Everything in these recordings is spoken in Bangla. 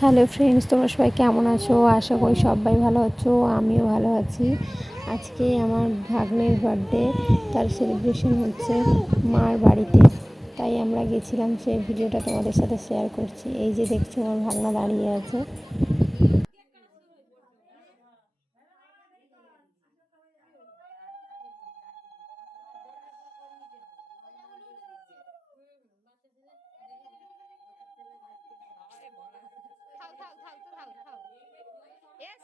হ্যালো ফ্রেন্ডস, তোমরা সবাই কেমন আছো? আশা করি সবাই ভালো আছো, আমিও ভালো আছি। আজকে আমার ভাগ্নের বার্থডে, তার সেলিব্রেশন হচ্ছে মার বাড়িতে, তাই আমরা গেছিলাম। সেই ভিডিওটা তোমাদের সাথে শেয়ার করছি। এই যে দেখছো, আমার ভাগনা দাঁড়িয়ে আছে।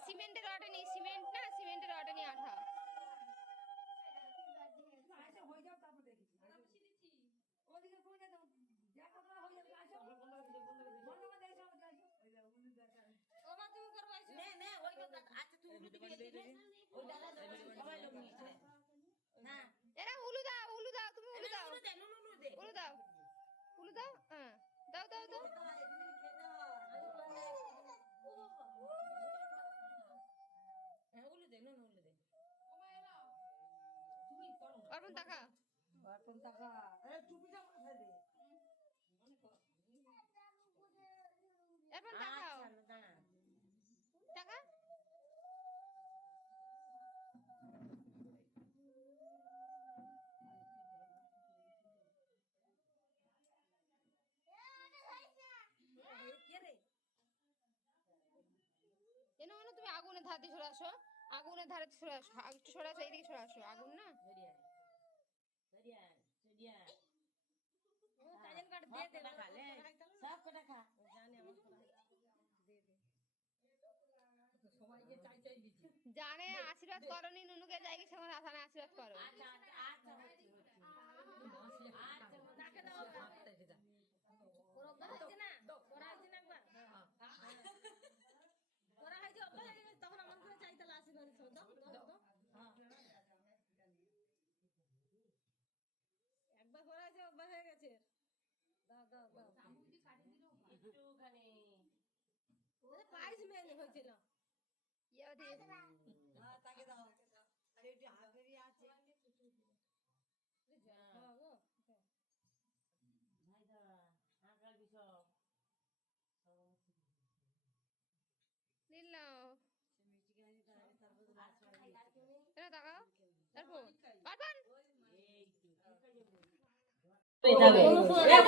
সিমেন্টের অর্ডার নেই, সিমেন্ট না, সিমেন্টের অর্ডার নিয়ে আঠা। এরা উলু দাও, উলু দাও, তুমি উলু দাও, উলু দাও, উলু দাও, হ্যাঁ দাও দাও দাও। অর্পণ টাকা, অর্পণ টাকা, টুপিটা মাথায় দে। এরপর দেখাও টাকা। তুমি আগুনের ধারে সরে আসো, আগুনের ধারে সরে আসো, একটু সরে আসো, এইদিকে সরে আসো। আগুন না জানে আশীর্বাদ করনি, নুনুকে জায়গায় সঙ্গে আসানে আশীর্বাদ করো। একবার করা আছে, অভ্যাস হয়ে গেছে। দাও দাও দাও, প্রাইজ মেনে হয়েছিল। তাকে দাও, আরে একটু হাতেরই আছে।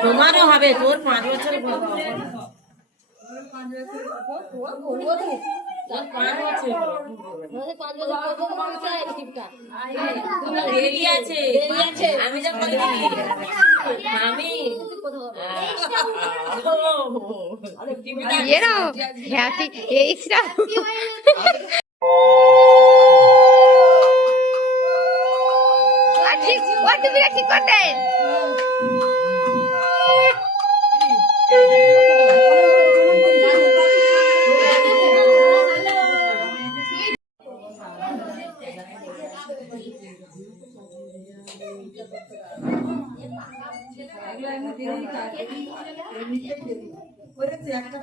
তোমারও হবে, তোর 5 বছর আমি যখন আমি হ্যাপি এইটা তুমি ঠিক করতে একটা